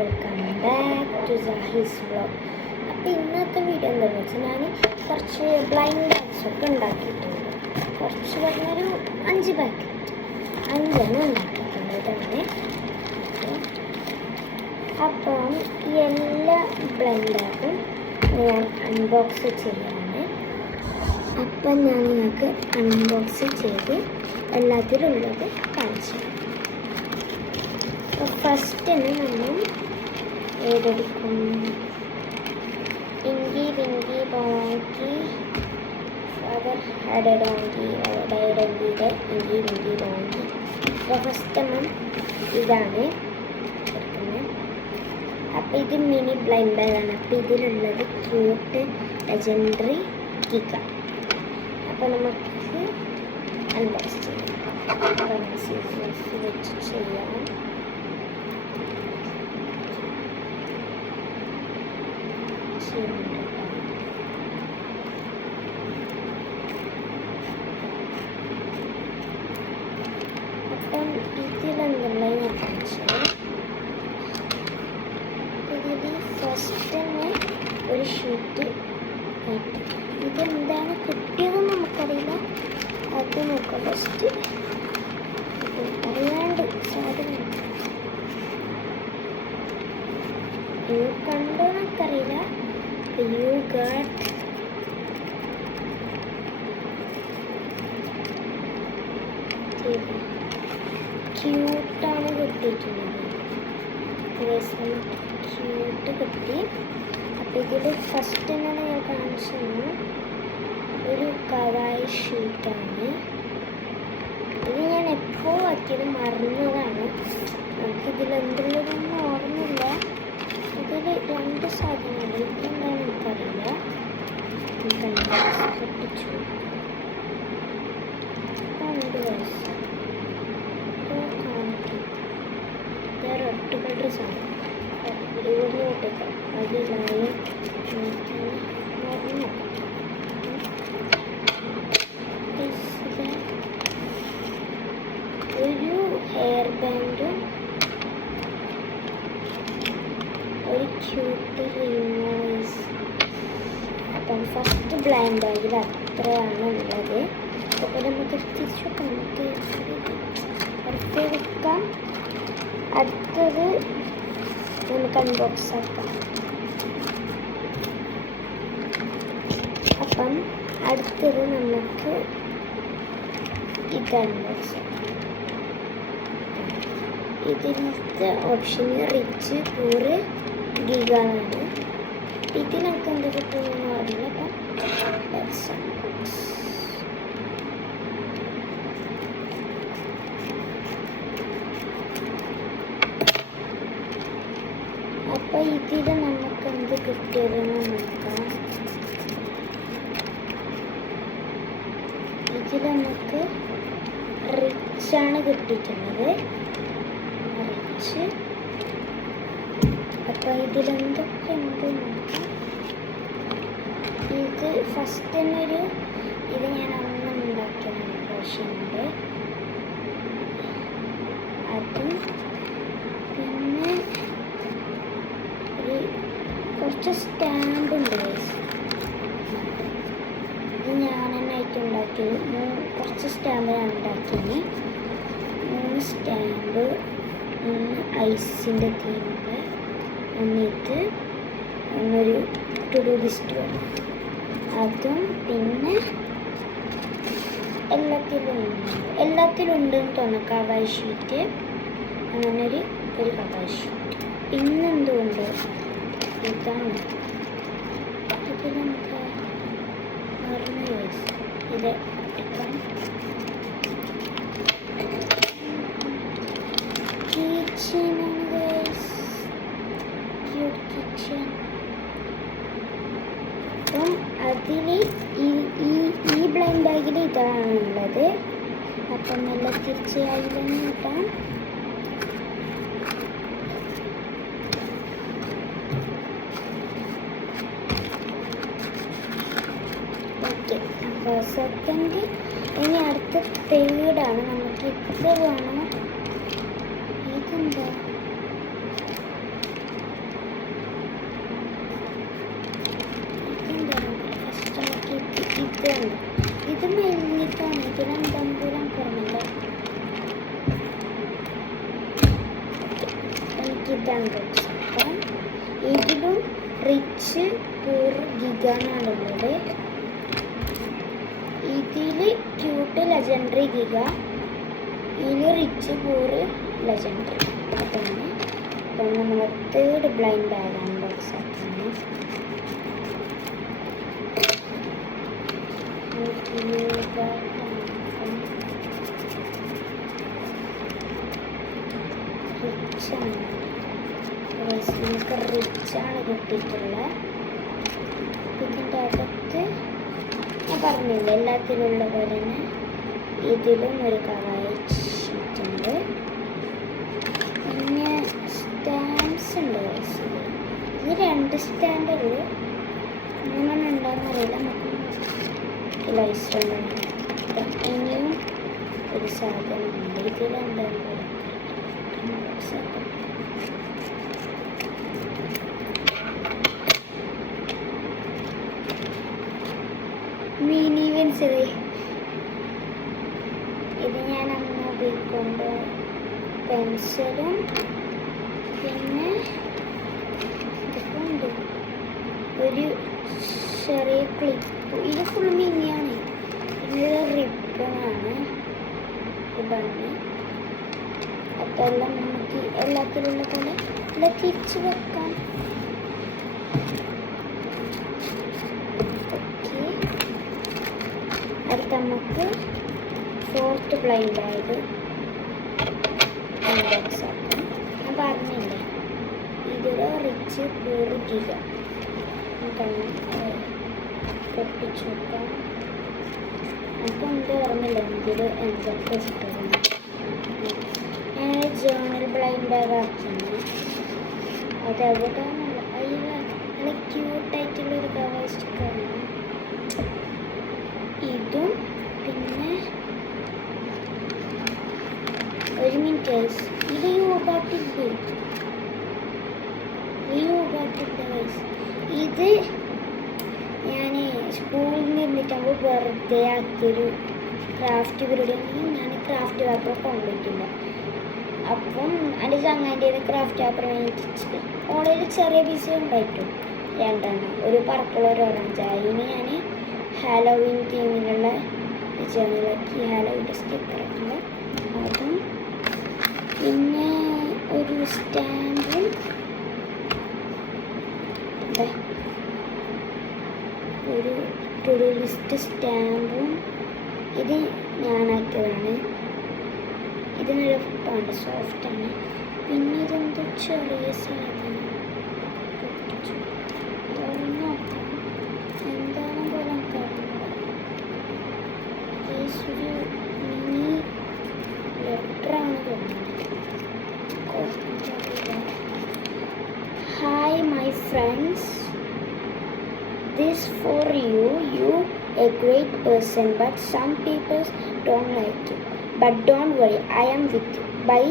Welcome back to സഹീസ് vlog. അപ്പോൾ ഇന്നത്തെ വീഡിയോ എന്താണെന്ന് വെച്ചാൽ ഞാൻ കുറച്ച് ബ്ലൈൻഡ് ബാഗ്സ് ഒക്കെ ഉണ്ടാക്കിയിട്ടുണ്ട്. കുറച്ച് പറഞ്ഞൊരു 5 പാക്കറ്റ് 5 ഉണ്ടാക്കിയിട്ടുണ്ട് തന്നെ. അപ്പം ഈ എല്ലാ ബ്ലൈൻഡ് ബാഗും ഞാൻ അൺബോക്സ് ചെയ്യാണ്. അപ്പം ഞാൻ നിങ്ങൾക്ക് അൺബോക്സ് ചെയ്ത് എല്ലാത്തിലുള്ളത് കാണിച്ചു. ഫസ്റ്റിന് നമ്മൾ ഏതെടുക്കും? Inky winky bonky father had a donkey ഡയഡങ്കിയുടെ ഇങ്കി വിങ്കി ബോങ്കി. അപ്പോൾ ഫസ്റ്റ് നമ്മൾ ഇതാണ് എടുക്കുന്നത്. അപ്പോൾ ഇത് മിനി ബ്ലൈൻഡ് ബാഗാണ്. അപ്പോൾ ഇതിലുള്ളത് ക്യൂട്ട് ലെജൻഡറി കിക്ക. അപ്പോൾ നമുക്ക് അൺബോക്സ് ചെയ്യാം. സീസൺസ് വെച്ച് ചെയ്യാം. അപ്പം ഇതിലെന്നുള്ള ഞാൻ കാണിച്ചത്. ഇതിൽ ഫസ്റ്റിന് ഒരു ഷീറ്റ് ആയിട്ട് ഇതെന്താണ് കിട്ടിയതെന്ന് നമുക്കറിയില്ല. അത് നോക്കാം. ഫസ്റ്റ് അറിയാണ്ട് സാധനം കണ്ടോ നമുക്കറിയില്ല. You got ക്യൂട്ടാണ് കിട്ടിയിട്ടുള്ളത്. ക്യൂട്ട് കിട്ടി. അപ്പോൾ ഇതിൽ ഫസ്റ്റ് തന്നെ ഞാൻ കാണിച്ചത് ഒരു കവായി ഷീറ്റാണ്. ഇത് ഞാൻ എപ്പോൾ ആക്കിയത് മറന്നതാണ്. നമുക്കിതിൽ എന്തുള്ളതൊന്നും ഓർമ്മയില്ല. ഇതിൽ 2 സാധനങ്ങൾ എന്താണെന്ന് എനിക്കറിയില്ല. പൊട്ടിച്ചു 2 വയസ്സ് റെഡ് കളർ സാധനം ഇവിടുന്ന് പൊട്ടിക്കാം. അതിലായി ഒരു ഹെയർ ബാൻഡും ഒരു ക്യൂട്ട് റിംഗ്. അപ്പം ഫസ്റ്റ് ബ്ലൈൻഡ് ബാഗിൽ അത്രയാണ് ഉള്ളത്. അപ്പോൾ നമുക്ക് തിരിച്ചു വെക്കാം. അടുത്തത് നമുക്ക് അൺബോക്സ് ആക്കാം. അപ്പം അടുത്തത് നമുക്ക് ഇത് അൺബോക്സ് ആക്കാം. ഇതിലത്തെ ഓപ്ഷൻ റിച്ച് കൂറ് ഗിഗാണ്. ഇതിൽ നമുക്ക് എന്ത് കിട്ടുമെന്ന് അറിയില്ല. അപ്പം ഇതിൽ നമുക്ക് എന്ത് കിട്ടിയതെന്ന് നോക്കാം. ഇതിൽ നമുക്ക് റിച്ചാണ് കിട്ടിയിട്ടുള്ളത്. റിച്ച്. അപ്പോൾ ഇതിലെന്തൊക്കെ ഉണ്ട് നോക്കാം. ഇത് ഫസ്റ്റ് തന്നെ ഇത് ഞാൻ അന്ന് ഉണ്ടാക്കിയതാണ്. ക്രോഷ്യൻ്റെ അതും പിന്നെ കുറച്ച് സ്റ്റാമ്പ് ഉണ്ട്. ഇത് ഞാൻ തന്നെ ആയിട്ട് ഉണ്ടാക്കിയത്. കുറച്ച് സ്റ്റാമ്പ് ഞാൻ ഉണ്ടാക്കിയത്. 3 സ്റ്റാമ്പ്, 1 ഐസിൻ്റെ തീമുണ്ട്, ഇത് ഒരു ടു ഡു ലിസ്റ്റ് വേണം. അതും പിന്നെ എല്ലാത്തിലും ഉണ്ടെന്ന് തോന്നുന്നു. കവായി ഷീറ്റ്, അങ്ങനെ ഒരു കവായി ഷീറ്റ്. പിന്നെന്തുകൊണ്ട് ഇതാണ്. ഇത് നമുക്ക് മറന്നു ഇത് എടുക്കാം. കിച്ചനാണ് കിച്ചൻ. അപ്പം അതിൽ ഈ ബ്ലൈൻഡ് ബാഗിൽ ഇതാണുള്ളത്. അപ്പം നല്ല തീർച്ചയായും നോക്കാം. ഓക്കെ. അപ്പോൾ സെക്കൻഡ് ഇനി അടുത്ത തേർഡാണ്. നമുക്ക് ഇത് വേണം. ഇതെന്താ ആയിട്ട് അൺബോക്സ് ആക്കാം. ഇതിലും റിച്ച് പൂർ ഗിഗ എന്നാണുള്ളത്. ഇതിൽ ക്യൂട്ട് ലെജൻഡറി ഗിഗ, ഇതിൽ റിച്ച് പൂർ ലെജൻഡറി. അതാണ് അപ്പം നമ്മൾ തേർഡ് ബ്ലൈൻഡ് ബാഗ് അൺബോക്സ് ആക്കുന്നത്. റിച്ചാണ്, നമുക്ക് റിച്ചാണ് കിട്ടിയിട്ടുള്ളത്. ഇതിൻ്റെ അകത്ത് ഞാൻ പറഞ്ഞില്ല എല്ലാത്തിലുള്ള പോലെ തന്നെ ഇതിലും ഒരു കവറിട്ടുണ്ട്. പിന്നെ സ്റ്റാൻഡ്സ് ഉണ്ട്. ഇത് 2 സ്റ്റാൻഡുള്ളൂ, 3 ഉണ്ടാകുന്നറിയില്ല. നമുക്ക് ലൈസുണ്ട്. ഇനിയും ഒരു സാധനമുണ്ട്. ഇതിലുണ്ടാകും മിനി പെൻസിൽ. ഇത് ഞാൻ അന്ന് ഉപയോഗിക്കൊണ്ട് പെൻസിലും പിന്നെ ഇതൊക്കെ ഉണ്ട്. ഒരു ചെറിയ ക്ലിപ്പ്. ഇത് ഫുൾ മിനിയാണ്. പിന്നെ റിബണാണ്. റിബണ് അതെല്ലാം നമുക്ക് എല്ലാത്തിലുള്ള പോലെ എല്ലാം തിരിച്ച് വെക്കാം. അടുത്ത നമുക്ക് 4th ബ്ലൈൻഡ് ബാഗ് അൺബോക്സ് ആക്കാം. ഞാൻ പറഞ്ഞില്ലേ ഇതിൽ റിച്ച് പൂർ ഗിഗ. പൊട്ടിച്ചു നോക്കാം. നമുക്ക് എന്ത് ഓർമ്മയില്ല ഇതിൽ എന്തൊക്കെ ഇഷ്ടമാണ്. ഞാൻ ജേണൽ ബ്ലൈൻഡ് ബാഗ് ആക്കിയാണ്. അതെവിടെ നല്ല ക്യൂട്ടായിട്ടുള്ളൊരു കവർ സ്റ്റിക്കറാണ്. ഇതും പിന്നെ ഒരു മിനിറ്റ്, ഇത് യോഗാട്ടിൻ്റെ ഇത് ഞാൻ സ്കൂളിൽ നിന്നിട്ടാകുമ്പോൾ വെറുതെ ആക്കിയൊരു ക്രാഫ്റ്റ് പീരീഡ്. ഞാൻ ക്രാഫ്റ്റ് പേപ്പർ കൊണ്ടുപോയിട്ടില്ല. അപ്പം എൻ്റെ ചങ്ങാൻ്റെ ക്രാഫ്റ്റ് പേപ്പർ വാങ്ങിച്ചിട്ട് ഓളയിൽ ചെറിയ പീസ് ഉണ്ടായിട്ടു 2 ഒരു പർപ്പിൾ ഒരു ഓറഞ്ച്. അതിന് ഞാൻ ഹാലോവിൻ തീമിലുള്ള ജേണലാക്കി ഹാലോവിൻ്റെ സ്റ്റിക്കറായിട്ടുള്ള അതും പിന്നെ ഒരു സ്റ്റാമ്പും ഒരു ടു-ഡു ലിസ്റ്റ് സ്റ്റാമ്പും. ഇത് ഞാനാക്കിയതാണ്. ഇതിനൊരു ഫുട്ടാണ്, സോഫ്റ്റാണ്. പിന്നെ ഇതെന്തോ ചെറിയ സാധനം എന്താണ് പോലെ ഒരു മിനി ലെറ്ററാണ് തോന്നുന്നത്. Hi my friends, this for you. You a great person, but some people don't like you. But don't worry, I am with you. By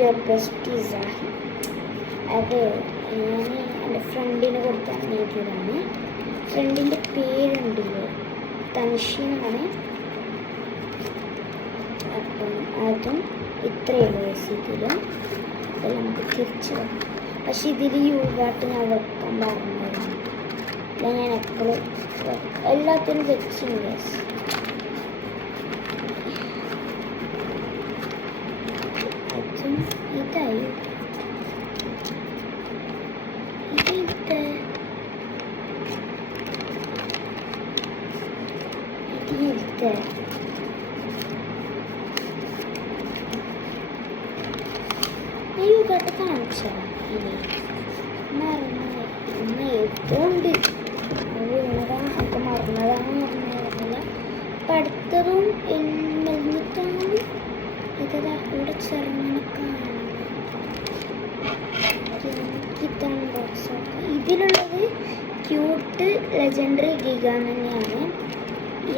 your bestie Zahi. അത് ഞാൻ എൻ്റെ ഫ്രണ്ടിന് കൊടുത്താൽ എഴുതിയതാണ്. ഫ്രണ്ടിൻ്റെ പേരുണ്ടല്ലോ, തൻഷീനാണ്. അപ്പം അതും ഇത്രയേ ഉള്ളൂ. ഇതിലും അതെല്ലാം നമുക്ക് തിരിച്ച് വെക്കാം. പക്ഷെ ഇതിൽ യൂഗാട്ട് ഞാൻ വെക്കാൻ പറഞ്ഞതാണ്. ഞാൻ എപ്പോഴും എല്ലാത്തിനും വെച്ചിട്ടുണ്ട്. അതും ഇതായി ഇത് യൂഗാട്ട് കാണിച്ചതാണ്. ഇനി മറന്നു എഴുതുകൊണ്ട് വീണതാണ്. അപ്പം മറന്നതാണെന്ന് അപ്പം അടുത്തതും മെല്ലിട്ടാണ്. ഇതാ ഇവിടെ ചെറുങ്ങനെ കാണുന്നത്. ഇതാണ് ബോക്സ്. ഇതിലുള്ളത് ക്യൂട്ട് ലെജൻഡറി ഗിഗ തന്നെയാണ്.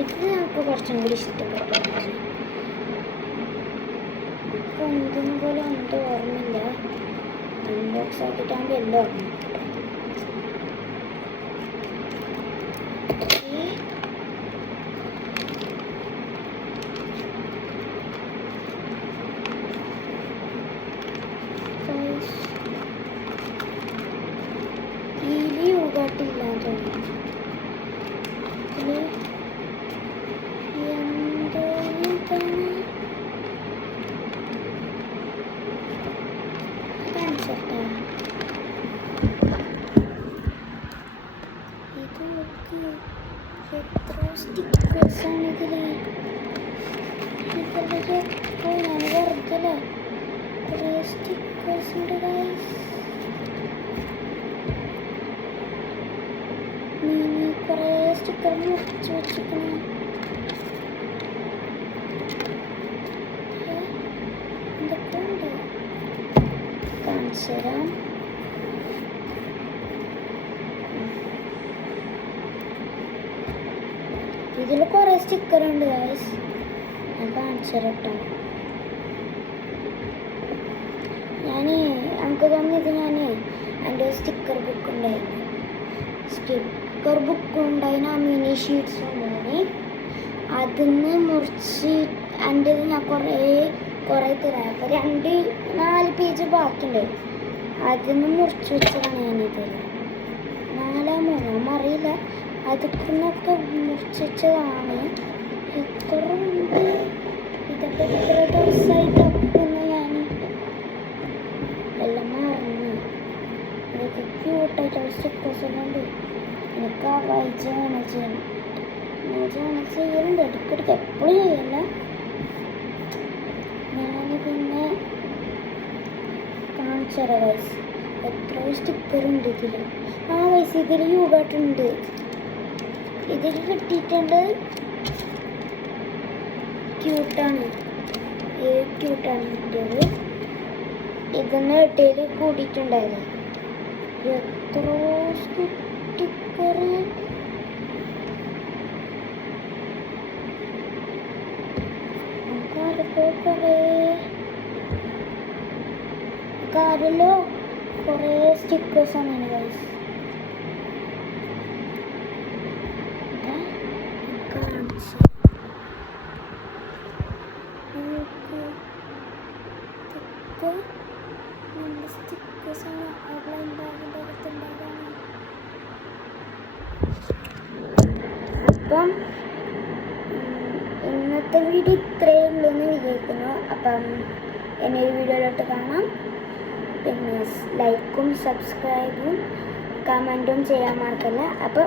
ഇത് നമുക്ക് കുറച്ചും കൂടി ഇഷ്ടപ്പെട്ടതാണ്. ഇപ്പം എന്തിനും പോലും ഒന്നും ഓർമ്മയില്ല. അൺബോക്സ് ആക്കിയിട്ടാകുമ്പോൾ എല്ലാം ഓർമ്മ. കാണിച്ചട്ടെ. ഇത് നോക്കി എത്ര സ്റ്റിക്കേഴ്സാണ് ഇതില്. ഇതിലൊക്കെ ഞാൻ വെറുതെ കുറേ സ്റ്റിക്കേഴ്സ് ഉണ്ട് ഗൈസ്. കുറേ സ്റ്റിക്കർ മുറിച്ച് വെച്ചിരിക്കണം. എന്തൊക്കെ ഉണ്ട് കാണിച്ചു തരാം. ഇതിൽ കുറേ സ്റ്റിക്കർ ഉണ്ട് ഗൈസ്. ഞാൻ കാണിച്ചു തരട്ടോ. നമുക്ക് തോന്നിയത് എൻ്റെ സ്റ്റിക്കർ ബുക്ക് ഉണ്ടായിരുന്നു. സ്റ്റിക്കർ ബുക്ക് ഉണ്ടായിരുന്നു. ആ മിനി ഷീറ്റ്സ് ഉണ്ടായി. അതിന്ന് മുറിച്ച് എൻ്റെ ഞാൻ കുറേ തരാം. അപ്പോൾ 4 പേജ് ബാക്കിയുണ്ടായിരുന്നു. അതിന്ന് മുറിച്ച് വെച്ചതാണ് ഞാനിത്. 4 അറിയില്ല. അതിന്നൊക്കെ മുറിച്ച് വെച്ചതാണ്. ഇത്ര ഉണ്ട്. ഇതൊക്കെ ഇത്ര ദിവസമായി തപ്പുന്നു ഞാൻ. എല്ലാം മറന്നു. ഇതൊക്കെ ക്യൂട്ടായിട്ടുള്ള സ്റ്റിക്കേഴ്സൊക്കെ ഉണ്ട്. എനിക്ക് വായിച്ചാണ് ചെയ്യണം. ചെയ്യലുണ്ട് ഇടയ്ക്കിടയ്ക്ക്, എപ്പോഴും ചെയ്യല്ല. ഞാൻ പിന്നെ കാണിച്ചു തരാം വയസ്സ്. എത്രയോ സ്റ്റിക്കറുണ്ട് ഇതിൽ. വയസ്സ് ഇതിൽ യോഗാട്ടുണ്ട്. ഇതിൽ കിട്ടിയിട്ടുണ്ട്. ക്യൂട്ടാണ് കിട്ടിയത്. ഇതിന്ന് ഇടയിൽ കൂടിയിട്ടുണ്ടായത്. എത്രയോ സ്റ്റിക്കർ. കാറിലോ കുറേ സ്റ്റിക്കേഴ്സാണ് ഗൈസ്. സ്റ്റിക്കേഴ്സാണ്. അപ്പം ഇന്നത്തെ വീഡിയോ ഇത്രയേ ഉള്ളൂ എന്ന് വിചാരിക്കുന്നു. അപ്പം എന്നെ ഈ വീഡിയോയിലോട്ട് കാണാം. പിന്നെ ലൈക്കും സബ്സ്ക്രൈബും കമൻറ്റും ചെയ്യാൻ മറക്കല്ല. അപ്പോൾ